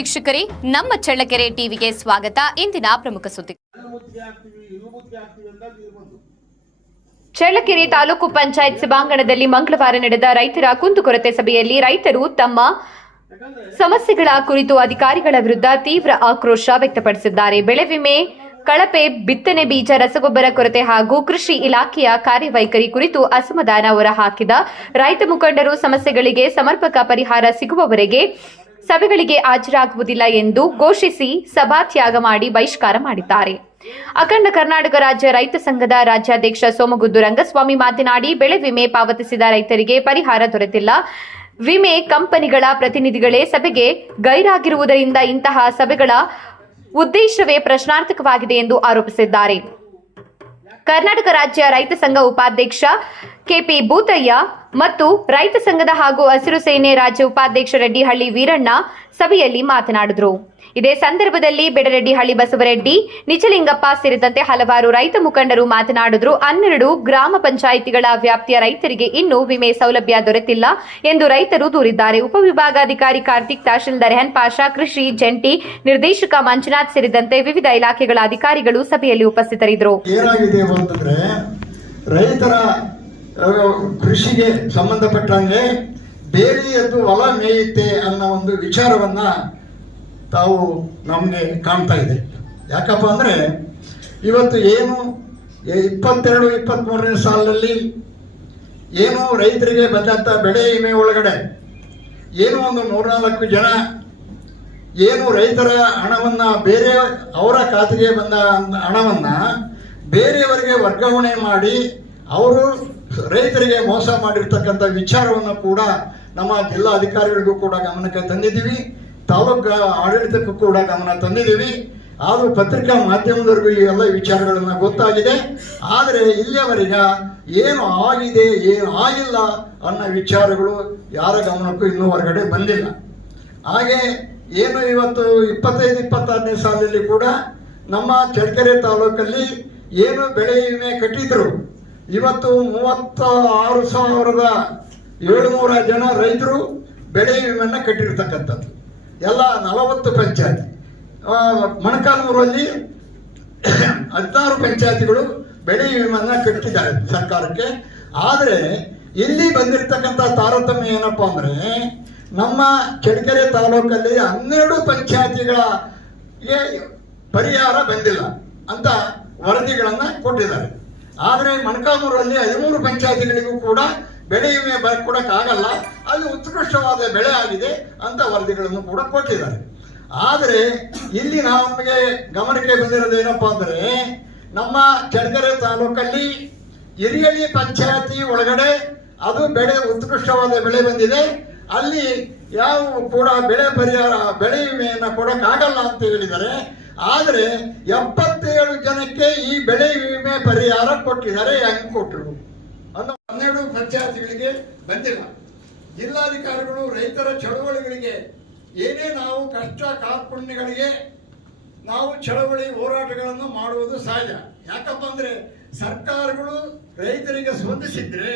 ವೀಕ್ಷಕರೇ, ನಮ್ಮ ಚಳ್ಳಕೆರೆ ಟಿವಿಗೆ ಸ್ವಾಗತ. ಇಂದಿನ ಪ್ರಮುಖ ಸುದ್ದಿ. ಚಳ್ಳಕೆರೆ ತಾಲೂಕು ಪಂಚಾಯತ್ ಸಭಾಂಗಣದಲ್ಲಿ ಮಂಗಳವಾರ ನಡೆದ ರೈತರ ಕುಂದುಕೊರತೆ ಸಭೆಯಲ್ಲಿ ರೈತರು ತಮ್ಮ ಸಮಸ್ಯೆಗಳ ಕುರಿತು ಅಧಿಕಾರಿಗಳ ವಿರುದ್ಧ ತೀವ್ರ ಆಕ್ರೋಶ ವ್ಯಕ್ತಪಡಿಸಿದ್ದಾರೆ. ಬೆಳೆ ವಿಮೆ, ಕಳಪೆ ಬಿತ್ತನೆ ಬೀಜ, ರಸಗೊಬ್ಬರ ಕೊರತೆ ಹಾಗೂ ಕೃಷಿ ಇಲಾಖೆಯ ಕಾರ್ಯವೈಖರಿ ಕುರಿತು ಅಸಮಾಧಾನ ಹೊರಹಾಕಿದ ರೈತ ಮುಖಂಡರು ಸಮಸ್ಯೆಗಳಿಗೆ ಸಮರ್ಪಕ ಪರಿಹಾರ ಸಿಗುವವರೆಗೆ ಸಭೆಗಳಿಗೆ ಹಾಜರಾಗುವುದಿಲ್ಲ ಎಂದು ಘೋಷಿಸಿ ಸಭಾತ್ಯಾಗ ಮಾಡಿ ಬಹಿಷ್ಕಾರ ಮಾಡಿದ್ದಾರೆ. ಅಖಂಡ ಕರ್ನಾಟಕ ರಾಜ್ಯ ರೈತ ಸಂಘದ ರಾಜ್ಯಾಧ್ಯಕ್ಷ ಸೋಮಗುದ್ದು ರಂಗಸ್ವಾಮಿ ಮಾತನಾಡಿ, ಬೆಳೆ ವಿಮೆ ಪಾವತಿಸಿದ ರೈತರಿಗೆ ಪರಿಹಾರ ದೊರೆತಿಲ್ಲ. ವಿಮೆ ಕಂಪನಿಗಳ ಪ್ರತಿನಿಧಿಗಳೇ ಸಭೆಗೆ ಗೈರಾಗಿರುವುದರಿಂದ ಇಂತಹ ಸಭೆಗಳ ಉದ್ದೇಶವೇ ಪ್ರಶ್ನಾರ್ಥಕವಾಗಿದೆ ಎಂದು ಆರೋಪಿಸಿದ್ದಾರೆ. ಕರ್ನಾಟಕ ರಾಜ್ಯ ರೈತ ಸಂಘ ಉಪಾಧ್ಯಕ್ಷ ಕೆಪಿ ಭೂತಯ್ಯ ಮತ್ತು ರೈತ ಸಂಘದ ಹಾಗೂ ಹಸಿರು ಸೇನೆ ರಾಜ್ಯ ಉಪಾಧ್ಯಕ್ಷ ರೆಡ್ಡಿಹಳ್ಳಿ ವೀರಣ್ಣ ಸಭೆಯಲ್ಲಿ ಮಾತನಾಡಿದರು. ಇದೇ ಸಂದರ್ಭದಲ್ಲಿ ಬೆಡರೆಡ್ಡಿಹಳ್ಳಿ ಬಸವರೆಡ್ಡಿ, ನಿಜಲಿಂಗಪ್ಪ ಸೇರಿದಂತೆ ಹಲವಾರು ರೈತ ಮುಖಂಡರು ಮಾತನಾಡಿದರು. 12 ಗ್ರಾಮ ಪಂಚಾಯಿತಿಗಳ ವ್ಯಾಪ್ತಿಯ ರೈತರಿಗೆ ಇನ್ನೂ ವಿಮೆ ಸೌಲಭ್ಯ ದೊರೆತಿಲ್ಲ ಎಂದು ರೈತರು ದೂರಿದ್ದಾರೆ. ಉಪವಿಭಾಗಾಧಿಕಾರಿ ಕಾರ್ತಿಕ್, ತಹಶೀಲ್ದಾರ್ ರೆಹನ್ ಪಾಷಾ, ಕೃಷಿ ಜಂಟಿ ನಿರ್ದೇಶಕ ಮಂಜುನಾಥ್ ಸೇರಿದಂತೆ ವಿವಿಧ ಇಲಾಖೆಗಳ ಅಧಿಕಾರಿಗಳು ಸಭೆಯಲ್ಲಿ ಉಪಸ್ಥಿತರಿದ್ದರು. ರೈತರ ಕೃಷಿಗೆ ಸಂಬಂಧಪಟ್ಟಂಗೆ ಬೇಲಿಯದ್ದು ಹೊಲ ಮೇಯುತ್ತೆ ಅನ್ನೋ ಒಂದು ವಿಚಾರವನ್ನ ತಾವು ನಮಗೆ ಕಾಣ್ತಾ ಇದೆ. ಯಾಕಪ್ಪ ಅಂದರೆ ಇವತ್ತು ಏನು 22-23ನೇ ಸಾಲಿನಲ್ಲಿ ಏನು ರೈತರಿಗೆ ಬಂದಂಥ ಬೆಳೆ ವಿಮೆ ಒಳಗಡೆ ಏನು ಒಂದು 104 ಜನ ಏನು ರೈತರ ಹಣವನ್ನು ಬೇರೆ ಅವರ ಖಾತೆಗೆ ಬಂದ ಹಣವನ್ನು ಬೇರೆಯವರಿಗೆ ವರ್ಗಾವಣೆ ಮಾಡಿ ಅವರು ರೈತರಿಗೆ ಮೋಸ ಮಾಡಿರ್ತಕ್ಕಂಥ ವಿಚಾರವನ್ನು ಕೂಡ ನಮ್ಮ ಜಿಲ್ಲಾ ಅಧಿಕಾರಿಗಳಿಗೂ ಕೂಡ ಗಮನಕ್ಕೆ ತಂದಿದ್ದೀವಿ, ತಾಲೂಕು ಆಡಳಿತಕ್ಕೂ ಕೂಡ ಗಮನ ತಂದಿದ್ದೀವಿ. ಆದರೂ ಪತ್ರಿಕಾ ಮಾಧ್ಯಮದವರೆಗೂ ಈ ಎಲ್ಲ ವಿಚಾರಗಳನ್ನು ಗೊತ್ತಾಗಿದೆ. ಆದರೆ ಇಲ್ಲಿಯವರೆಗೆ ಏನು ಆಗಿದೆ ಏನು ಆಗಿಲ್ಲ ಅನ್ನೋ ವಿಚಾರಗಳು ಯಾರ ಗಮನಕ್ಕೂ ಇನ್ನೂ ಹೊರಗಡೆ ಬಂದಿಲ್ಲ. ಹಾಗೆ ಏನು ಇವತ್ತು 25-26ನೇ ಸಾಲಿನಲ್ಲಿ ಕೂಡ ನಮ್ಮ ಚಳ್ಳಕೆರೆ ತಾಲೂಕಲ್ಲಿ ಏನು ಬೆಳೆ ವಿಮೆ ಕಟ್ಟಿದ್ರು, ಇವತ್ತು 36,700 ಜನ ರೈತರು ಬೆಳೆ ವಿಮೆಯನ್ನು ಕಟ್ಟಿರ್ತಕ್ಕಂಥದ್ದು ಎಲ್ಲ 40 ಪಂಚಾಯತಿ. ಮೊಣಕಾಲ್ಮೂರಲ್ಲಿ 16 ಪಂಚಾಯತಿಗಳು ಬೆಳೆ ವಿಮೆಯನ್ನು ಕಟ್ಟಿದ್ದಾರೆ ಸರ್ಕಾರಕ್ಕೆ. ಆದರೆ ಇಲ್ಲಿ ಬಂದಿರತಕ್ಕಂಥ ತಾರತಮ್ಯ ಏನಪ್ಪ ಅಂದರೆ ನಮ್ಮ ಚಳ್ಳಕೆರೆ ತಾಲೂಕಲ್ಲಿ 12 ಪಂಚಾಯತಿಗಳಿಗೆ ಪರಿಹಾರ ಬಂದಿಲ್ಲ ಅಂತ ವರದಿಗಳನ್ನು ಕೊಟ್ಟಿದ್ದಾರೆ. ಆದರೆ ಮೊಣಕಾಲ್ಮೂರಲ್ಲಿ 13 ಪಂಚಾಯತಿಗಳಿಗೂ ಕೂಡ ಬೆಳೆ ವಿಮೆ ಕೊಡೋಕ್ಕಾಗಲ್ಲ, ಅಲ್ಲಿ ಉತ್ಕೃಷ್ಟವಾದ ಬೆಳೆ ಆಗಿದೆ ಅಂತ ವರದಿಗಳನ್ನು ಕೂಡ ಕೊಟ್ಟಿದ್ದಾರೆ. ಆದರೆ ಇಲ್ಲಿ ನಮಗೆ ಗಮನಕ್ಕೆ ಬಂದಿರೋದೇನಪ್ಪ ಅಂದರೆ ನಮ್ಮ ಚಳ್ಳಕೆರೆ ತಾಲೂಕಲ್ಲಿ ಹಿರಿಯಳ್ಳಿ ಪಂಚಾಯತಿ ಒಳಗಡೆ ಅದು ಬೆಳೆ ಉತ್ಕೃಷ್ಟವಾದ ಬೆಳೆ ಬಂದಿದೆ, ಅಲ್ಲಿ ಯಾವ ಕೂಡ ಬೆಳೆ ಪರಿಹಾರ ಬೆಳೆ ವಿಮೆಯನ್ನು ಕೊಡೋಕ್ಕಾಗಲ್ಲ ಅಂತ ಹೇಳಿದ್ದಾರೆ. ಆದರೆ 77 ಜನಕ್ಕೆ ಈ ಬೆಳೆ ವಿಮೆ ಪರಿಹಾರ ಕೊಟ್ಟಿದ್ದಾರೆ. ಹೆಂಗೆ ಕೊಟ್ಟರು ಅನ್ನೋ 12 ಪಂಚಾಯತಿಗಳಿಗೆ ಬಂದಿಲ್ಲ. ಜಿಲ್ಲಾಧಿಕಾರಿಗಳು ರೈತರ ಚಳವಳಿಗಳಿಗೆ ಏನೇ ನಾವು ಕಷ್ಟ ಕಾರ್ಪಣ್ಯಗಳಿಗೆ ನಾವು ಚಳವಳಿ ಹೋರಾಟಗಳನ್ನು ಮಾಡುವುದು ಸಹಜ. ಯಾಕಪ್ಪ ಅಂದರೆ ಸರ್ಕಾರಗಳು ರೈತರಿಗೆ ಸ್ಪಂದಿಸಿದ್ರೆ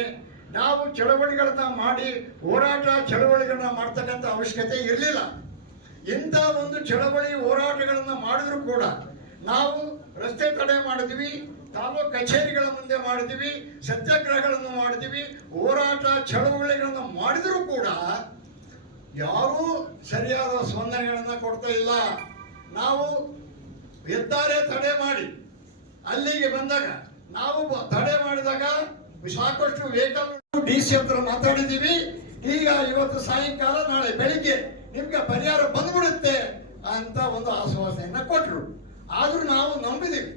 ನಾವು ಚಳವಳಿಗಳನ್ನ ಮಾಡಿ ಹೋರಾಟ ಚಳವಳಿಗಳನ್ನ ಮಾಡ್ತಕ್ಕಂಥ ಅವಶ್ಯಕತೆ ಇರಲಿಲ್ಲ. ಇಂಥ ಒಂದು ಚಳವಳಿ ಹೋರಾಟಗಳನ್ನು ಮಾಡಿದ್ರು ಕೂಡ ನಾವು ರಸ್ತೆ ತಡೆ ಮಾಡಿದ್ವಿ, ತಾಲೂಕು ಕಚೇರಿಗಳ ಮುಂದೆ ಮಾಡಿದ್ವಿ, ಸತ್ಯಾಗ್ರಹಗಳನ್ನು ಮಾಡಿದ್ವಿ, ಹೋರಾಟ ಚಳವಳಿಗಳನ್ನು ಮಾಡಿದರೂ ಕೂಡ ಯಾರೂ ಸರಿಯಾದ ಸ್ಪಂದನೆಗಳನ್ನು ಕೊಡ್ತಾ ಇಲ್ಲ. ನಾವು ಹೆದ್ದಾರಿ ತಡೆ ಮಾಡಿ ಅಲ್ಲಿಗೆ ಬಂದಾಗ ನಾವು ತಡೆ ಮಾಡಿದಾಗ ಸಾಕಷ್ಟು ವೆಹಿಕಲ್ DC ಹತ್ರ ಮಾತಾಡಿದ್ದೀವಿ. ಈಗ ಇವತ್ತು ಸಾಯಂಕಾಲ ನಾಳೆ ಬೆಳಿಗ್ಗೆ ನಿಮ್ಗೆ ಪರಿಹಾರ ಬಂದ್ಬಿಡುತ್ತೆ ಅಂತ ಒಂದು ಆಶ್ವಾಸನೆಯನ್ನ ಕೊಟ್ಟರು. ಆದ್ರೂ ನಾವು ನಂಬಿದೀವಿ,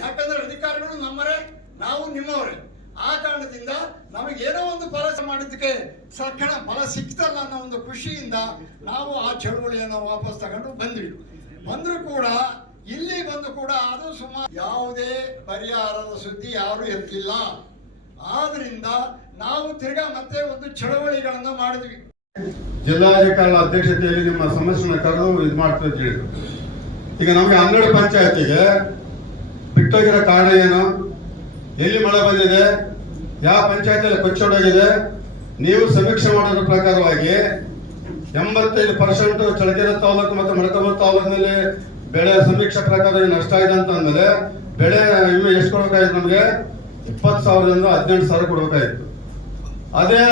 ಯಾಕಂದ್ರೆ ಅಧಿಕಾರಿಗಳು ನಮ್ಮರೇ, ನಾವು ನಿಮ್ಮವರೇ. ಆ ಕಾರಣದಿಂದ ನಮಗೇನೋ ಒಂದು ಫಲ ಮಾಡಿದ್ದಕ್ಕೆ ಸಕ್ಷಣ ಫಲ ಸಿಕ್ತಲ್ಲ ಅನ್ನೋ ಒಂದು ಖುಷಿಯಿಂದ ನಾವು ಆ ಚಳವಳಿಯನ್ನು ವಾಪಸ್ ತಗೊಂಡು ಬಂದ್ರು ಕೂಡ ಇಲ್ಲಿ ಬಂದು ಕೂಡ ಅದು ಸುಮಾರು ಯಾವುದೇ ಪರಿಹಾರದ ಸುದ್ದಿ ಯಾರು ಎತ್ತಿಲ್ಲ. ಆದ್ರಿಂದ ನಾವು ತಿರ್ಗಾ ಮತ್ತೆ ಒಂದು ಚಳವಳಿಗಳನ್ನು ಮಾಡಿದ್ವಿ. ಜಿಲ್ಲಾಧಿಕಾರಿಗಳ ಅಧ್ಯಕ್ಷತೆಯಲ್ಲಿ ನಿಮ್ಮ ಸಮಸ್ಯೆನ ಕರೆದು ಇದು ಮಾಡ್ತಾ ಹೇಳಿದ್ರು. ಈಗ ನಮಗೆ 12 ಪಂಚಾಯತಿಗೆ ಬಿಟ್ಟೋಗಿರೋ ಕಾರಣ ಏನು, ಎಲ್ಲಿ ಮಳೆ ಬಂದಿದೆ, ಯಾವ ಪಂಚಾಯತಿಯಲ್ಲಿ ಕೊಚ್ಚೊಡೋಗಿದೆ, ನೀವು ಸಮೀಕ್ಷೆ ಮಾಡೋದ್ರ ಪ್ರಕಾರವಾಗಿ 85% ಚಳ್ಳಕೆರೆ ತಾಲೂಕು ಮತ್ತು ಮೊಳಕಾಲ್ಮೂರು ತಾಲೂಕಿನಲ್ಲಿ ಬೆಳೆ ಸಮೀಕ್ಷೆ ಪ್ರಕಾರ ನಷ್ಟ ಇದೆ ಅಂತ ಅಂದ್ಮೇಲೆ ಬೆಳೆ ವಿಮೆ ಎಷ್ಟು ಕೊಡಬೇಕಾಗಿತ್ತು? ನಮಗೆ 20,000ದಿಂದ 18,000 ಕೊಡಬೇಕಾಗಿತ್ತು. ಅದೇ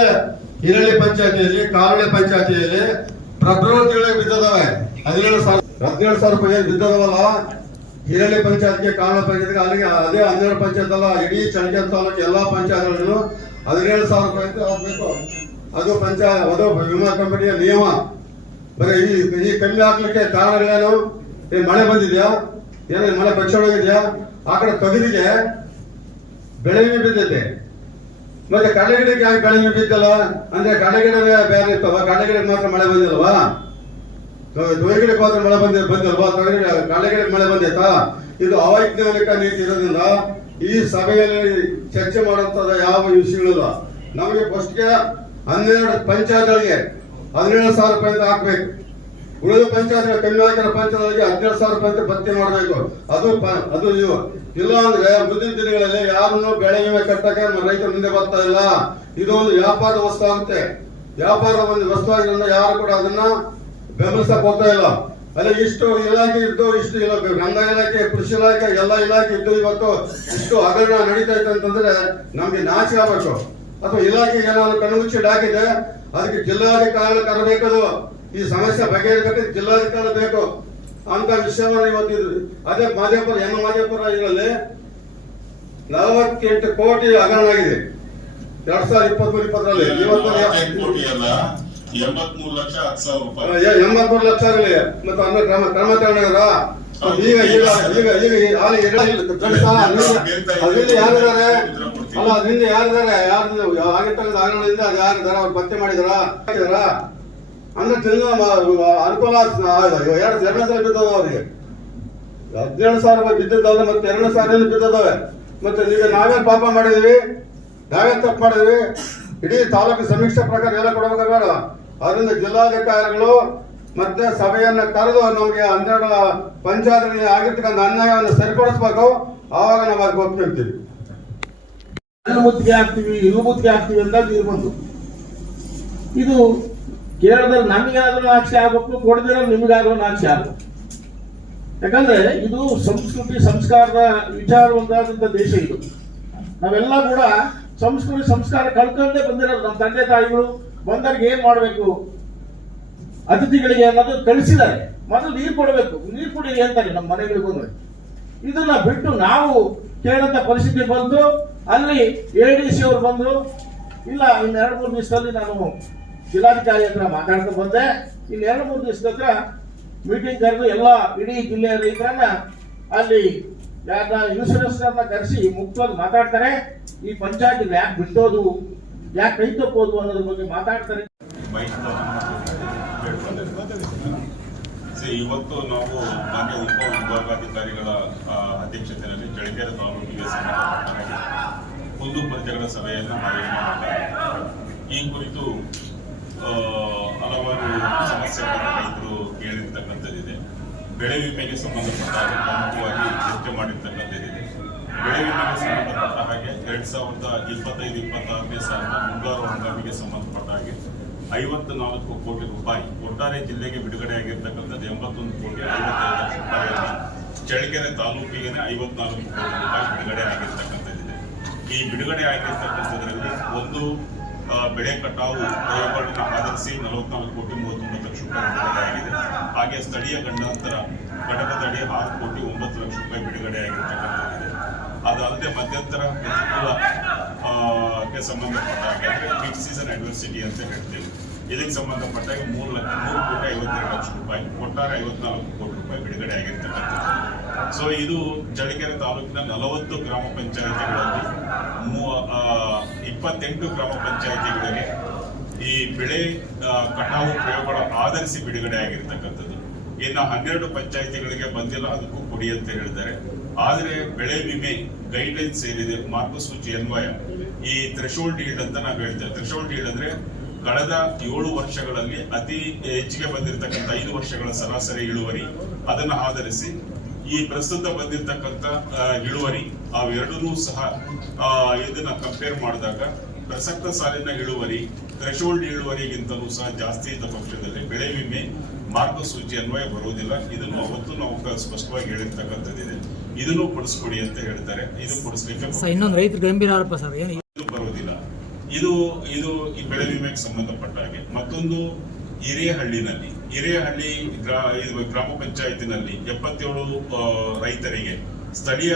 ಹಿರಳ್ಳಿ ಪಂಚಾಯತಿಯಲ್ಲಿ, ಕಾರಳೆ ಪಂಚಾಯತಿಯಲ್ಲಿ ಪ್ರಕೃತಿಗಳಿಗೆ ಬಿದ್ದದವೆ 17,000 ರೂಪಾಯಿ ಬಿದ್ದದವಲ್ಲ. ಹಿರಳ್ಳಿ ಪಂಚಾಯತ್ಗೆ, ಕಾರಳೆ ಪಂಚಾಯತ್ಗೆ, ಅಲ್ಲಿಗೆ ಅದೇ 12 ಪಂಚಾಯತ್ ಅಲ್ಲ, ಇಡೀ ಚಳ್ಳಕೆರೆ ತಾಲೂಕು ಎಲ್ಲಾ ಪಂಚಾಯತ್ಗಳನ್ನು 17,000 ರೂಪಾಯಿ ಅಂತ ಹಾಕ್ಬೇಕು. ಅದು ವಿಮಾ ಕಂಪನಿಯ ನಿಯಮ. ಬರೀ ಈ ಕಮ್ಮಿ ಹಾಕ್ಲಿಕ್ಕೆ ಕಾರಣಗಳೇನು? ಮಳೆ ಬಂದಿದ್ಯಾ? ಏನೋ ಮಳೆ ಬಚ್ಚೋಗಿದ್ಯಾ? ಆ ಕಡೆ ತೊಗರಿಗೆ ಬೆಳೆ ವಿಮೆ ಬಿದ್ದೈತೆ, ಮತ್ತೆ ಕಡಲೆಗಿಡಕ್ಕೆ ಯಾಕೆ ಬೆಳೆ ವಿಮೆ ಬಿದ್ದಲ್ಲ ಅಂದ್ರೆ ಕಡಲೆಗಿಡ ಬೇರೆ ಇರ್ತವ, ಕಡಲೆಗಿಡಕ್ಕೆ ಮಾತ್ರ ಮಳೆ ಬಂದಿಲ್ವಾ? ತೊಗರಿಗಿಡಕ್ಕೆ ಮಾತ್ರ ಮಳೆ ಬಂದಿಲ್ವಾ? ಕಡಲೆಗಿಡಕ್ಕೆ ಮಳೆ ಬಂದೈತಾ? ಇದು ಅವೈಜ್ಞಾನಿಕ ನೀತಿ ಇರೋದ್ರಿಂದ ಈ ಸಭೆಯಲ್ಲಿ ಚರ್ಚೆ ಮಾಡುವಂತದ ಯಾವ ವಿಷಯಗಳಿಲ್ಲ. ನಮಗೆ ಫಸ್ಟ್ಗೆ 12 ಪಂಚಾಯತ್ಗಳಿಗೆ 17,000 ರೂಪಾಯಿ ಅಂತ ಹಾಕ್ಬೇಕು. ಉಳಿದ ಪಂಚಾಯತ್ ಕಮ್ಮಿ ಹಾಕಿರೋ ಪಂಚಾಯತ್ಗಳಿಗೆ 17,000 ರೂಪಾಯಿ ಅಂತ ಭರ್ತಿ ಮಾಡಬೇಕು. ಅದು ಇಲ್ಲ ಅಂದ್ರೆ ಮುಂದಿನ ದಿನಗಳಲ್ಲಿ ಯಾರನ್ನು ಬೆಳೆ ವಿಮೆ ಕಟ್ಟಕ್ಕೆ ರೈತರು ಮುಂದೆ ಬರ್ತಾ ಇಲ್ಲ. ಇದು ಒಂದು ವ್ಯಾಪಾರದ ವಸ್ತು ಆಗುತ್ತೆ. ವ್ಯಾಪಾರದ ಒಂದು ವಸ್ತು ಆಗಿರೋದ್ರಿಂದ ಯಾರು ಕೂಡ ಅದನ್ನ ಬೆಂಬಲಿಸಕ್ ಹೋಗ್ತಾ ಇಲ್ಲ. ಅಲ್ಲ, ಇಷ್ಟು ಇಲಾಖೆ ಇದ್ದು, ಇಷ್ಟು ಕಂದಾಯ ಇಲಾಖೆ, ಕೃಷಿ ಇಲಾಖೆ, ಎಲ್ಲ ಇಲಾಖೆ ಇದ್ದು ಇವತ್ತು ಇಷ್ಟು ಹಗರಣ ನಡೀತಾ ಇದೆ ಅಂತಂದ್ರೆ ನಮ್ಗೆ ನಾಚಿಕೆ ಆಗ್ಬೇಕು. ಅಥವಾ ಇಲಾಖೆಗೆ ಏನಾದ್ರು ಕಣ್ಣುಮುಚ್ಚಿ ಹಾಕಿದೆ, ಅದಕ್ಕೆ ಜಿಲ್ಲಾಧಿಕಾರಿಗಳು ಕರಬೇಕದು. ಈ ಸಮಸ್ಯೆ ಬಗೆಹರಿಸಬೇಕು, ಜಿಲ್ಲಾಧಿಕಾರಿ ಬೇಕು ಅಂತ ವಿಷಯವನ್ನು ಇವತ್ತಿದ್ರು. ಅದೇ ಮಾದೇಪುರ ಇದರಲ್ಲಿ 48 ಕೋಟಿ ಹಗರಣ ಆಗಿದೆ 2023-20ರಲ್ಲಿ. 83 ಲಕ್ಷ 10,000 ರೂಪಾಯಿ, 83 ಲಕ್ಷ ಆಗಲಿ. ಮತ್ತೆ ಅಂದ್ರೆ ಕ್ರಮ ತಗೊಂಡಿದಾರ. ಈಗ ಯಾರಿದ್ದಾರೆ? ಅಲ್ಲ, ಅದರಿಂದ ಯಾರಿದ್ದಾರೆ? ಆಗಿರ್ತಕ್ಕಂಥ ಹಗರಣದಿಂದ ಯಾರಿದ್ದಾರೆ? ಅವ್ರು ಪತ್ತೆ ಮಾಡಿದಾರ ಅಂದ್ರೆ ಅನುಕೂಲ. 2 ಸಲ ಬಿದ್ದದ ಅವರಿಗೆ 17,000 ರೂಪಾಯಿ ಬಿದ್ದಿದ್ದಾವೆ, ಮತ್ತೆ 2,000 ಬಿದ್ದದವೆ. ಮತ್ತೆ ಈಗ ನಾವೇ ಪಾಪ ಮಾಡಿದೀವಿ, ನಾವೇ ತಪ್ಪು ಮಾಡಿದ್ವಿ. ಇಡೀ ತಾಲೂಕು ಸಮೀಕ್ಷೆ ಪ್ರಕಾರ ಎಲ್ಲ ಕೊಡಬೇಕ ಬೇಡ? ಅದರಿಂದ ಜಿಲ್ಲಾಧಿಕಾರಿಗಳು ಮತ್ತೆ ಸಭೆಯನ್ನ ಕರೆದು ನಮಗೆ 12 ಪಂಚಾಯತ್ಗಳಿಗೆ ಆಗಿರ್ತಕ್ಕಂಥ ಅನ್ಯಾಯವನ್ನು ಸರಿಪಡಿಸಬೇಕು. ಆವಾಗ ನಾವು ಅದಕ್ಕೆ ಒಪ್ಪಿರ್ತೀವಿ. ಮುತ್ತಿಗೆ ಹಾಕ್ತಿವಿ, ಇರು ಮುತ್ತಿಗೆ ಹಾಕ್ತಿವಿ ಅಂದಾಗ ನೀರು ಬಂತು. ಇದು ಕೇರಳದಲ್ಲಿ ನಮಗಾದ್ರೂ ನಾಕ್ಷಿ ಆಗ್ಬೇಕು, ಕೊಡದಿರೋ ನಿಮಗಾದ್ರೂ ನಾಕ್ಷಿ ಆಗ್ಬೇಕು. ಯಾಕಂದ್ರೆ ಇದು ಸಂಸ್ಕೃತಿ ಸಂಸ್ಕಾರದ ವಿಚಾರವಂತಾದಂತ ದೇಶ ಇದು. ನಾವೆಲ್ಲ ಕೂಡ ಸಂಸ್ಕೃತಿ ಸಂಸ್ಕಾರ ಕಳ್ಕೊಂಡೇ ಬಂದಿರೋದು. ನಮ್ಮ ತಂದೆ ತಾಯಿಗಳು ಬಂದವ್ರಿಗೆ ಏನ್ ಮಾಡ್ಬೇಕು, ಅತಿಥಿಗಳಿಗೆ ಅನ್ನೋದು ಕಳಿಸಿದ್ದಾರೆ. ಮೊದಲು ನೀರು ಕೊಡಬೇಕು, ನೀರು ಕುಡಿರಿ ಅಂತಾರೆ ನಮ್ಮ ಮನೆಗಳಿಗೆ ಬಂದ್ರೆ. ಇದನ್ನ ಬಿಟ್ಟು ನಾವು ಕೇಳಂತ ಪರಿಸ್ಥಿತಿ ಬಂತು. ಅಲ್ಲಿ ADC ಅವರು ಬಂದ್ರು, ಇಲ್ಲ ಇನ್ನು 2-3 ದಿವಸದಲ್ಲಿ ನಾನು ಜಿಲ್ಲಾಧಿಕಾರಿ ಹತ್ರ ಮಾತಾಡ್ಕೊಂಡು ಬಂದೆ. ಇನ್ನು 2-3 ದಿವಸದ ಹತ್ರ ಮೀಟಿಂಗ್ ಕರೆದು ಎಲ್ಲ ಇಡೀ ಜಿಲ್ಲೆಯ ರೈತರನ್ನ ಅಲ್ಲಿ ಇನ್ಸೂರೆನ್ಸ್ ಕರೆಸಿ ಮುಕ್ತವಾಗಿ ಮಾತಾಡ್ತಾರೆ. ಈ ಪಂಚಾಯತ್ ಯಾಕೆ ಬಿಟ್ಟೋದು, ಯಾಕೆ ಕೈ ತಪ್ಪೋದು ಅನ್ನೋದ್ರ ಬಗ್ಗೆ ಮಾತಾಡ್ತಾರೆ. ಇವತ್ತು ನಾವು ಮಾನ್ಯ ಉಪವಿಭಾಗಾಧಿಕಾರಿಗಳ ಅಧ್ಯಕ್ಷತೆಯಲ್ಲಿ ಚಳ್ಳಕೆರೆ ತಾಲೂಕಿಗೆ ಸಂಬಂಧಪಟ್ಟ ಕುಂದುಕೊರತೆಗಳ ಸಭೆಯನ್ನು ಆಯೋಜನೆ ಮಾಡಿದ್ದಾರೆ. ಈ ಕುರಿತು ಹಲವಾರು ಸಮಸ್ಯೆಗಳನ್ನು ರೈತರು ಕೇಳಿರ್ತಕ್ಕಂಥದ್ದಿದೆ. ಬೆಳೆ ವಿಮೆಗೆ ಸಂಬಂಧಪಟ್ಟ ಪ್ರಮುಖವಾಗಿ ಚರ್ಚೆ ಮಾಡಿರ್ತಕ್ಕಂಥದ್ದಿದೆ. ಬೆಳೆ ವಿಮೆಗೆ ಸಂಬಂಧಪಟ್ಟ ಹಾಗೆ 2025-26ನೇ ಸಾಲಿನ ಮುಂಗಾರು ಹಂಗಾಮಿಗೆ ಸಂಬಂಧಪಟ್ಟ ಹಾಗೆ 54 ಕೋಟಿ ರೂಪಾಯಿ ಒಟ್ಟಾರೆ ಜಿಲ್ಲೆಗೆ ಬಿಡುಗಡೆಯಾಗಿರ್ತಕ್ಕಂಥದ್ದು 81 ಕೋಟಿ 55 ಲಕ್ಷ ರೂಪಾಯಿಯಲ್ಲಿ ಚಳ್ಳಕೆರೆ ತಾಲೂಕಿಗೆ 54 ಕೋಟಿ ರೂಪಾಯಿ ಬಿಡುಗಡೆ ಆಗಿರ್ತಕ್ಕಂಥದ್ದಿದೆ. ಈ ಬಿಡುಗಡೆ ಆಗಿರ್ತಕ್ಕಂಥದ್ರಲ್ಲಿ ಒಂದು ಬೆಳೆ ಕಟಾವು ಪ್ರಯೋಗಗಳನ್ನ ಆಧರಿಸಿ 44 ಕೋಟಿ 39 ಲಕ್ಷ ರೂಪಾಯಿ ಬಿಡುಗಡೆಯಾಗಿದೆ. ಹಾಗೆ ಸ್ಥಳೀಯ ಗಂಡಾಂತರ ಘಟಕದಡಿ 6 ಕೋಟಿ 9 ಲಕ್ಷ ರೂಪಾಯಿ ಬಿಡುಗಡೆಯಾಗಿರ್ತಕ್ಕಂಥದ್ದಿದೆ. ಅದಲ್ಲದೆ ಮಧ್ಯಂತರ ಪ್ರತಿಕೂಲಕ್ಕೆ ಸಂಬಂಧಪಟ್ಟ ಹಾಗೆ ಅಂದರೆ ಮಿಡ್ ಸೀಸನ್ ಅಡ್ವರ್ಸಿಟಿ ಅಂತ ಹೇಳ್ತೀವಿ, ಇದಕ್ಕೆ ಸಂಬಂಧಪಟ್ಟಾಗ 3 ಕೋಟಿ 52 ಲಕ್ಷ ರೂಪಾಯಿ ಒಟ್ಟಾರೆ 54 ಕೋಟಿ ರೂಪಾಯಿ ಬಿಡುಗಡೆ ಆಗಿರ್ತಕ್ಕಂಥದ್ದು. ಸೊ ಇದು ಚಳ್ಳಕೆರೆ ತಾಲೂಕಿನ 40 ಗ್ರಾಮ ಪಂಚಾಯಿತಿಗಳಲ್ಲಿ 28 ಗ್ರಾಮ ಪಂಚಾಯಿತಿಗಳಿಗೆ ಈ ಬೆಳೆ ಕಟಾವು ಪ್ರಯೋಗಗಳ ಆಧರಿಸಿ ಬಿಡುಗಡೆ ಆಗಿರ್ತಕ್ಕಂಥದ್ದು. ಇನ್ನು 12 ಪಂಚಾಯಿತಿಗಳಿಗೆ ಬಂದಿಲ್ಲ, ಅದಕ್ಕೂ ಕೊಡಿ ಅಂತ ಹೇಳಿದ್ದಾರೆ. ಆದರೆ ಬೆಳೆ ವಿಮೆ ಗೈಡ್ಲೈನ್ಸ್ ಏನಿದೆ, ಮಾರ್ಗಸೂಚಿ ಅನ್ವಯ ಈ ಥ್ರೆಶೋಲ್ಡ್ ಈಲ್ಡ್ ಅಂತ ನಾವು ಹೇಳ್ತೇವೆ. ಥ್ರೆಶೋಲ್ಡ್ ಈಲ್ಡ್ ಅಂದ್ರೆ ಕಳೆದ 7 ವರ್ಷಗಳಲ್ಲಿ ಅತಿ ಹೆಚ್ಚಿಗೆ ಬಂದಿರತಕ್ಕಂಥ 5 ವರ್ಷಗಳ ಸರಾಸರಿ ಇಳುವರಿ, ಅದನ್ನ ಆಧರಿಸಿ ಈ ಪ್ರಸ್ತುತ ಬಂದಿರತಕ್ಕಂಥ ಇಳುವರಿ ಅವೆರಡೂ ಸಹ ಇದನ್ನ ಕಂಪೇರ್ ಮಾಡಿದಾಗ ಪ್ರಸಕ್ತ ಸಾಲಿನ ಇಳುವರಿ ಥ್ರೆಶೋಲ್ಡ್ ಇಳುವರಿಗಿಂತಲೂ ಸಹ ಜಾಸ್ತಿ ಇದ್ದ ಪಕ್ಷದಲ್ಲಿ ಬೆಳೆ ವಿಮೆ ಮಾರ್ಗಸೂಚಿ ಅನ್ವಯ ಬರುವುದಿಲ್ಲ. ಇದನ್ನು ಅವತ್ತು ನಾವು ಸ್ಪಷ್ಟವಾಗಿ ಹೇಳಿರ್ತಕ್ಕಂಥದ್ದಿದೆ. ಇದನ್ನು ಕೊಡಿಸ್ಕೊಡಿ ಅಂತ ಹೇಳ್ತಾರೆ. ಇದು ಕೊಡಿಸ್ಲಿಕ್ಕೆ ಇನ್ನೊಂದು ರೈತರು ಗಂಭೀರ ಆರೋಪ ಸರ್, ಏನು ಇದು ಬರುವುದಿಲ್ಲ. ಇದು ಈ ಬೆಳೆ ವಿಮೆಗೆ ಸಂಬಂಧಪಟ್ಟ ಹಾಗೆ. ಮತ್ತೊಂದು ಹಿರೇಹಳ್ಳಿ ಗ್ರಾಮ ಪಂಚಾಯತಿನಲ್ಲಿ 77 ರೈತರಿಗೆ ಸ್ಥಳೀಯ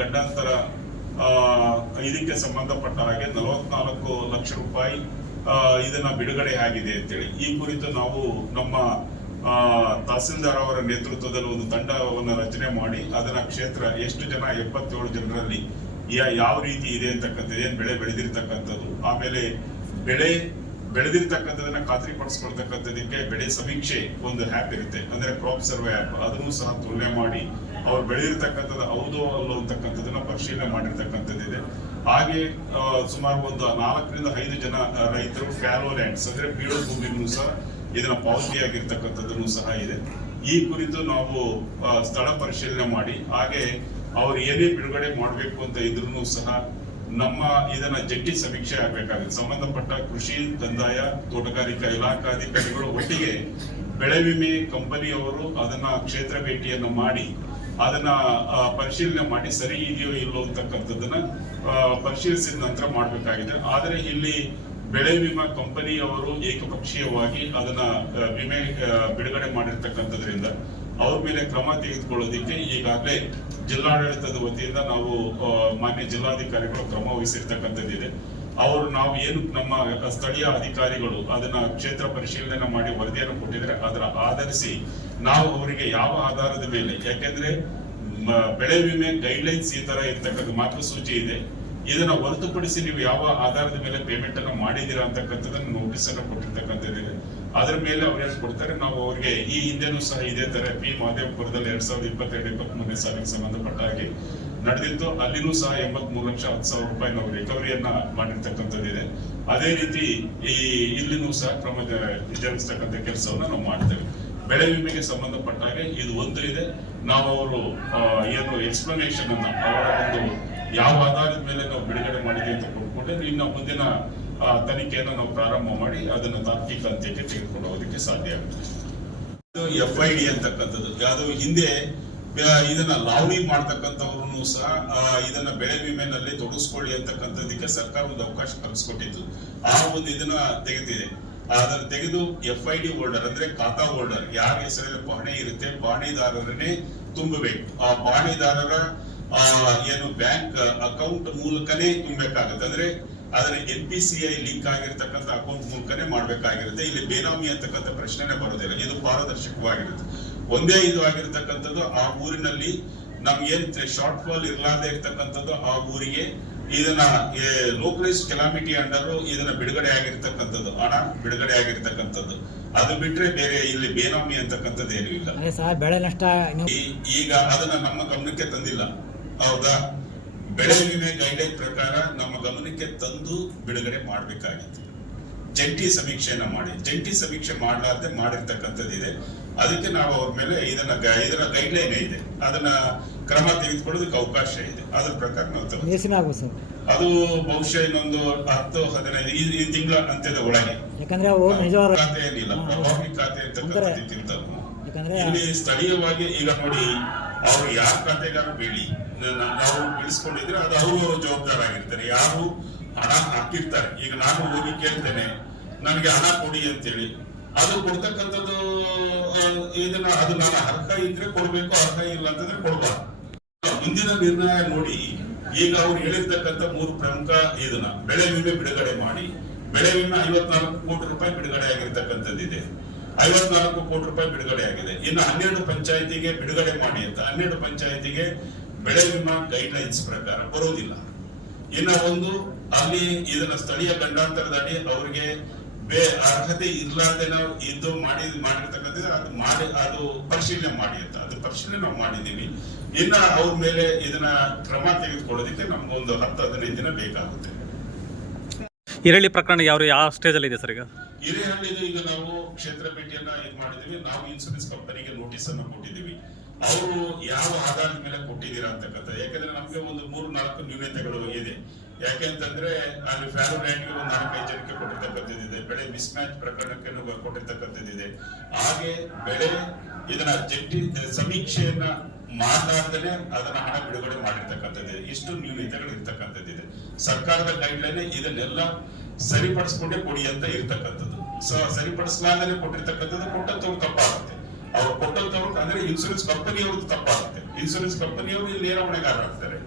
ಗಂಡಾಂತರ ಇದಕ್ಕೆ ಸಂಬಂಧಪಟ್ಟ ಹಾಗೆ 44 ಲಕ್ಷ ರೂಪಾಯಿ ಇದನ್ನ ಬಿಡುಗಡೆ ಆಗಿದೆ ಅಂತೇಳಿ ಈ ಕುರಿತು ನಾವು ನಮ್ಮ ತಹಸೀಲ್ದಾರ್ ಅವರ ನೇತೃತ್ವದಲ್ಲಿ ಒಂದು ತಂಡವನ್ನು ರಚನೆ ಮಾಡಿ ಅದನ್ನ ಕ್ಷೇತ್ರ ಎಷ್ಟು ಜನ 77 ಜನರಲ್ಲಿ ಯಾವ ರೀತಿ ಇದೆ ಅಂತಕ್ಕಂಥದ್ದು, ಏನ್ ಬೆಳೆ ಬೆಳೆದಿರ್ತಕ್ಕಂಥದ್ದು, ಆಮೇಲೆ ಬೆಳೆ ಬೆಳೆದಿರ್ತಕ್ಕಂಥದನ್ನ ಖಾತ್ರಿಪಡಿಸ್ಕೊಳ್ತಕ್ಕಂಥದಕ್ಕೆ ಬೆಳೆ ಸಮೀಕ್ಷೆ ಒಂದು ಆ್ಯಪ್ ಇರುತ್ತೆ, ಅಂದ್ರೆ ಕ್ರಾಪ್ ಸರ್ವೆ ಆ್ಯಪ್. ಅದನ್ನು ಸಹ ತುಲನೆ ಮಾಡಿ ಅವ್ರು ಬೆಳೆದಿರ್ತಕ್ಕಂಥದ್ದು ಹೌದೋ ಅಲ್ಲೋ ಅಂತಕ್ಕಂಥದನ್ನ ಪರಿಶೀಲನೆ ಮಾಡಿರ್ತಕ್ಕಂಥದ್ದಿದೆ. ಹಾಗೆ ಸುಮಾರು ಒಂದು 4 ರಿಂದ 5 ಜನ ರೈತರು ಫ್ಯಾಲೋ ಲ್ಯಾಂಡ್ಸ್ ಅಂದ್ರೆ ಬೀಳೋ ಭೂಮಿಗೂ ಸಹ ಇದನ್ನ ಪಾವತಿಯಾಗಿರ್ತಕ್ಕಂಥದ್ದನ್ನು ಸಹ ಇದೆ. ಈ ಕುರಿತು ನಾವು ಸ್ಥಳ ಪರಿಶೀಲನೆ ಮಾಡಿ ಹಾಗೆ ಅವ್ರು ಏನೇ ಬಿಡುಗಡೆ ಮಾಡಬೇಕು ಅಂತ ಇದ್ರೂ ಸಹ ನಮ್ಮ ಇದನ್ನ ಜಂಟಿ ಸಮೀಕ್ಷೆ ಆಗಬೇಕಾಗುತ್ತೆ. ಸಂಬಂಧಪಟ್ಟ ಕೃಷಿ, ಕಂದಾಯ, ತೋಟಗಾರಿಕಾ ಇಲಾಖಾಧಿಕಾರಿಗಳು ಒಟ್ಟಿಗೆ ಬೆಳೆ ವಿಮೆ ಕಂಪನಿಯವರು ಅದನ್ನ ಕ್ಷೇತ್ರ ಭೇಟಿಯನ್ನು ಮಾಡಿ ಅದನ್ನ ಪರಿಶೀಲನೆ ಮಾಡಿ ಸರಿ ಇದೆಯೋ ಇಲ್ಲೋ ಅಂತಕ್ಕಂಥದ್ದನ್ನ ಪರಿಶೀಲಿಸಿದ ನಂತರ ಮಾಡಬೇಕಾಗಿದೆ. ಆದರೆ ಇಲ್ಲಿ ಬೆಳೆ ವಿಮಾ ಕಂಪನಿಯವರು ಏಕಪಕ್ಷೀಯವಾಗಿ ಅದನ್ನ ವಿಮೆ ಬಿಡುಗಡೆ ಮಾಡಿರ್ತಕ್ಕಂಥದ್ರಿಂದ ಅವ್ರ ಮೇಲೆ ಕ್ರಮ ತೆಗೆದುಕೊಳ್ಳೋದಿಕ್ಕೆ ಈಗಾಗಲೇ ಜಿಲ್ಲಾಡಳಿತದ ವತಿಯಿಂದ ನಾವು ಮಾನ್ಯ ಜಿಲ್ಲಾಧಿಕಾರಿಗಳು ಕ್ರಮ ವಹಿಸಿರ್ತಕ್ಕಂಥದ್ದಿದೆ. ನಾವು ಏನು ನಮ್ಮ ಸ್ಥಳೀಯ ಅಧಿಕಾರಿಗಳು ಅದನ್ನ ಕ್ಷೇತ್ರ ಪರಿಶೀಲನೆ ಮಾಡಿ ವರದಿಯನ್ನು ಕೊಟ್ಟಿದ್ರೆ ಅದರ ಆಧರಿಸಿ ನಾವು ಅವರಿಗೆ ಯಾವ ಆಧಾರದ ಮೇಲೆ, ಯಾಕೆಂದ್ರೆ ಬೆಳೆ ವಿಮೆ ಗೈಡ್ಲೈನ್ಸ್ ಈ ತರ ಇರ್ತಕ್ಕಂಥ ಮಾರ್ಗಸೂಚಿ ಇದೆ, ಇದನ್ನ ಹೊರತುಪಡಿಸಿ ನೀವು ಯಾವ ಆಧಾರದ ಮೇಲೆ ಪೇಮೆಂಟ್ ಅನ್ನ ಮಾಡಿದೀರಾ ಅಂತಕ್ಕಂಥದ್ದನ್ನ ನೋಟಿಸ್ ಅನ್ನ ಕೊಟ್ಟಿರ್ತಕ್ಕಂಥದ್ದಿದೆ. ಅದರ ಮೇಲೆ ಅವ್ರು ಏನು ಕೊಡ್ತಾರೆ, ನಾವು ಅವ್ರಿಗೆ ಈ ಹಿಂದೆನೂ ಸಹ ಇದೇ ತರ ಪಿ ಮಹದೇವಪುರದಲ್ಲಿ 2022-23 ಸಾಲಿಗೆ ಸಂಬಂಧಪಟ್ಟ ಹಾಗೆ ನಡೆದಿತ್ತು. ಅಲ್ಲಿನೂ ಸಹ 83,10,000 ರೂಪಾಯಿ ನಾವು ರಿಕವರಿಯನ್ನ ಮಾಡಿರ್ತಕ್ಕಂಥದ್ದಿದೆ. ಅದೇ ರೀತಿ ಇಲ್ಲಿನೂ ಸಹ ಕ್ರಮ ಜರುಗಿಸ್ತಕ್ಕಂಥ ಕೆಲಸವನ್ನ ನಾವು ಮಾಡ್ತೇವೆ. ಬೆಳೆ ವಿಮೆಗೆ ಸಂಬಂಧಪಟ್ಟ ಹಾಗೆ ಇದು ಒಂದು ಇದೆ. ನಾವು ಅವರು ಏನು ಎಕ್ಸ್ಪ್ಲನೇಷನ್ ಅನ್ನ ಅವರ ಒಂದು ಯಾವ ಆಧಾರದ ಮೇಲೆ ನಾವು ಬಿಡುಗಡೆ ಮಾಡಿದ್ದೀವಿ ಅಂತ ಕೊಟ್ಕೊಂಡ್ರೆ ಇನ್ನು ಮುಂದಿನ ತನಿಖೆಯನ್ನು ನಾವು ಪ್ರಾರಂಭ ಮಾಡಿ ಅದನ್ನ ತಾರ್ಕಿಕ ಅಂತ್ಯಕ್ಕೆ ತೆಗೆದುಕೊಂಡು ಹೋಗೋದಕ್ಕೆ ಸಾಧ್ಯ ಆಗುತ್ತೆ. FID ಅಂತಕ್ಕಂಥದ್ದು ಯಾವುದು ಹಿಂದೆ ಇದನ್ನ ಲಾವಣಿ ಮಾಡ್ತಕ್ಕಂಥವ್ರು ಸಹ ಇದನ್ನ ಬೆಳೆ ವಿಮೆನಲ್ಲಿ ತೊಡಗಿಸ್ಕೊಳ್ಳಿ ಅಂತಕ್ಕಂಥದಕ್ಕೆ ಸರ್ಕಾರ ಒಂದು ಅವಕಾಶ ಕಲ್ಪಿಸ್ಕೊಟ್ಟಿತ್ತು. ಆ ಒಂದು ಇದನ್ನ ತೆಗೆದಿದೆ. ಅದನ್ನು ತೆಗೆದು FID ಹೋಲ್ಡರ್ ಅಂದ್ರೆ ಖಾತಾ ಹೋಲ್ಡರ್ ಯಾರ ಹೆಸರಲ್ಲಿ ಪಹಣಿ ಇರುತ್ತೆ ಪಹಣಿದಾರರನ್ನೇ ತುಂಬಬೇಕು. ಆ ಪಹಣಿದಾರರ ಏನು ಬ್ಯಾಂಕ್ ಅಕೌಂಟ್ ಮೂಲಕನೇ ತುಂಬಬೇಕಾಗುತ್ತೆ. ಅಂದ್ರೆ ಅದನ್ನ NPCI ಲಿಂಕ್ ಆಗಿರ್ತಕ್ಕಂಥ ಅಕೌಂಟ್ ಮೂಲಕನೇ ಮಾಡ್ಬೇಕಾಗಿರುತ್ತೆ. ಇಲ್ಲಿ ಬೇನಾಮಿ ಅಂತಕ್ಕಂಥ ಪ್ರಶ್ನೆನೇ ಬರೋದಿಲ್ಲ. ಇದು ಪಾರದರ್ಶಕವಾಗಿರುತ್ತೆ. ಒಂದೇ ಇದು ಆಗಿರ್ತಕ್ಕಂಥದ್ದು ಆ ಊರಿನಲ್ಲಿ ನಮ್ಗೇನ್ ಶಾರ್ಟ್ ಫಾಲ್ ಇರ್ಲಾರ್ದೆ ಇರ್ತಕ್ಕಂಥದ್ದು ಆ ಊರಿಗೆ ಇದನ್ನ ಲೋಕಲೈಸ್ ಕೆಲಾಮಿಟಿ ಅಂಡರ್ ಇದನ್ನ ಬಿಡುಗಡೆ ಆಗಿರ್ತಕ್ಕಂಥದ್ದು ಹಣ ಬಿಡುಗಡೆ ಆಗಿರ್ತಕ್ಕಂಥದ್ದು. ಅದು ಬಿಟ್ರೆ ಬೇರೆ ಇಲ್ಲಿ ಬೇನಾಮಿ ಅಂತಕ್ಕಂಥದ್ದು ಏನೂ ಇಲ್ಲ. ಬೆಳೆ ನಷ್ಟ ಈಗ ಅದನ್ನ ನಮ್ಮ ಗಮನಕ್ಕೆ ತಂದಿಲ್ಲ. ಹೌದಾ? ಬೆಳೆ ವಿಮೆ ಗೈಡ್ಲೈನ್ ಪ್ರಕಾರ ನಮ್ಮ ಗಮನಕ್ಕೆ ತಂದು ಬಿಡುಗಡೆ ಮಾಡಬೇಕಾಗಿತ್ತು. ಜಂಟಿ ಸಮೀಕ್ಷೆಯನ್ನ ಮಾಡಿ ಜಂಟಿ ಸಮೀಕ್ಷೆ ಮಾಡಲಾರ್ದೆ ಮಾಡಿರ್ತಕ್ಕಂಥದ್ದಿದೆ. ಅದಕ್ಕೆ ನಾವು ಅವ್ರ ಮೇಲೆ ಇದನ್ನ ಗೈಡ್ಲೈನ್ ಇದೆ, ಅದನ್ನ ಕ್ರಮ ತೆಗೆದುಕೊಳ್ಳೋದಕ್ಕೆ ಅವಕಾಶ ಇದೆ. ಅದ್ರ ಪ್ರಕಾರ ನಾವು ಅದು ಬಹುಶಃ ಇನ್ನೊಂದು 10-15 ಈ ತಿಂಗಳ ಅಂತ್ಯದ ಒಳಗೆ. ಯಾಕಂದ್ರೆ ಖಾತೆ ಏನಿಲ್ಲ, ಪ್ರಭಾವಿ ಖಾತೆ ಅಂತಕ್ಕಂಥದ್ದಕ್ಕಿಂತ ಇಲ್ಲಿ ಸ್ಥಳೀಯವಾಗಿ ಈಗ ನೋಡಿ ಅವ್ರು ಯಾರ ಖಾತೆಗಾರ ಬೇಡಿ ನಾವು ಬಿಡಿಸ್ಕೊಂಡಿದ್ರೆ ಅದು ಅವರು ಜವಾಬ್ದಾರ ಆಗಿರ್ತಾರೆ. ಯಾರು ಹಣ ಹಾಕಿರ್ತಾರೆ, ಈಗ ನಾನು ಹೋಗಿ ಕೇಳ್ತೇನೆ ನನಗೆ ಹಣ ಕೊಡಿ ಅಂತೇಳಿ, ಅದು ಕೊಡ್ತಕ್ಕಂಥದ್ದು ಇದನ್ನ ಅದು ನಾನು ಅರ್ಹ ಇದ್ರೆ ಕೊಡ್ಬೇಕು, ಅರ್ಹ ಇಲ್ಲ ಅಂತಂದ್ರೆ ಕೊಡ್ಬಾರ್ದು. ಮುಂದಿನ ನಿರ್ಣಯ ನೋಡಿ ಈಗ ಅವ್ರು ಹೇಳಿರ್ತಕ್ಕಂಥ 3 ಪ್ರಮುಖ ಇದನ್ನ ಬೆಳೆ ವಿಮೆ ಬಿಡುಗಡೆ ಮಾಡಿ, ಬೆಳೆ ವಿಮೆ 54 ಕೋಟಿ ರೂಪಾಯಿ ಬಿಡುಗಡೆ ಆಗಿರ್ತಕ್ಕಂಥದ್ದಿದೆ. 54 ಕೋಟಿ ರೂಪಾಯಿ ಬಿಡುಗಡೆ ಆಗಿದೆ. ಇನ್ನು 12 ಪಂಚಾಯತಿಗೆ ಬಿಡುಗಡೆ ಮಾಡಿ ಅಂತ 12 ಪಂಚಾಯತಿಗೆ ಬೆಳೆ ವಿಮಾ ಗೈಡ್ಲೈನ್ಸ್ ಪ್ರಕಾರ ಬರೋದಿಲ್ಲ. ಇನ್ನ ಒಂದು ಅಲ್ಲಿ ಇದನ್ನ ಸ್ಥಳೀಯ ಗಂಡಾಂತರದ ಅಡಿ ಅವರಿಗೆ ಅರ್ಹತೆ ಇರ್ಲಾರ್ದೆ ನಾವು ಇದು ಮಾಡಿರ್ತಕ್ಕಂಥದ್ದು ಅದು ಪರಿಶೀಲನೆ ಮಾಡಿ ಅಂತ ಅದು ಪರಿಶೀಲನೆ ನಾವು ಮಾಡಿದೀವಿ. ಇನ್ನ ಅವ್ರ ಮೇಲೆ ಇದನ್ನ ಕ್ರಮ ತೆಗೆದುಕೊಳ್ಳೋದಕ್ಕೆ ನಮ್ಗೊಂದು 10-15 ದಿನ ಬೇಕಾಗುತ್ತೆ. ಹಿರೇಹಳ್ಳಿ ಪ್ರಕರಣ ಯಾವ ಸ್ಟೇಜ್ ಅಲ್ಲಿ ಇದೆ ಸರ್? ಈಗ ಹಿರೇಹಳ್ಳಿದು ಈಗ ನಾವು ಕ್ಷೇತ್ರ ಭೇಟಿಯನ್ನ ಇದು ಮಾಡಿದೀವಿ. ನಾವು ಇನ್ಸೂರೆನ್ಸ್ ಕಂಪನಿಗೆ ನೋಟಿಸ್ ಅನ್ನು ಕೊಟ್ಟಿದ್ದೀವಿ. ಅವರು ಯಾವ ಆಧಾರದ ಮೇಲೆ ಕೊಟ್ಟಿದ್ದೀರಾ ಅಂತಕ್ಕಂಥ, ಯಾಕಂದ್ರೆ ನಮ್ಗೆ ಒಂದು 3-4 ನ್ಯೂನತೆಗಳು ಇದೆ. ಯಾಕೆಂತಂದ್ರೆ ಅಲ್ಲಿ ಫ್ಯಾಲೋ ಲ್ಯಾಂಡ್ಗೆ ಒಂದು 4-5 ಜನಕ್ಕೆ ಕೊಟ್ಟಿರ್ತಕ್ಕಂಥದ್ದಿದೆ, ಬೆಳೆ ಮಿಸ್ ಮ್ಯಾಚ್ ಪ್ರಕರಣಕ್ಕೆ ಕೊಟ್ಟಿರ್ತಕ್ಕಂಥದ್ದಿದೆ. ಹಾಗೆ ಬೆಳೆ ಇದನ್ನ ಜಂಟಿ ಸಮೀಕ್ಷೆಯನ್ನ ಮಾಡಲಾರ್ದೇ ಅದನ್ನ ಹಣ ಬಿಡುಗಡೆ ಮಾಡಿರ್ತಕ್ಕಂಥದ್ದಿದೆ. ಇಷ್ಟು ನ್ಯೂನತೆಗಳು ಇರ್ತಕ್ಕಂಥದ್ದಿದೆ. ಸರ್ಕಾರದ ಗೈಡ್ಲೈನ್ ಇದನ್ನೆಲ್ಲ ಸರಿಪಡಿಸ್ಕೊಂಡೇ ಕೊಡಿ ಅಂತ ಇರ್ತಕ್ಕಂಥದ್ದು. ಸರಿಪಡಿಸಲಾಗದೆ ಕೊಟ್ಟಿರ್ತಕ್ಕಂಥದ್ದು ಕೊಟ್ಟಂತವ್ರು ತಪ್ಪಾಗುತ್ತೆ. ಅವ್ರು ಕೊಟ್ಟಂತವ್ರು ಅಂದ್ರೆ ಇನ್ಸೂರೆನ್ಸ್ ಕಂಪನಿಯವ್ರದ್ದು ತಪ್ಪಾಗುತ್ತೆ. ಇನ್ಸೂರೆನ್ಸ್ ಕಂಪನಿಯವರು ಇಲ್ಲಿ ನೇರ ಹೊಣೆಗಾರರಾಗ್ತಾರೆ.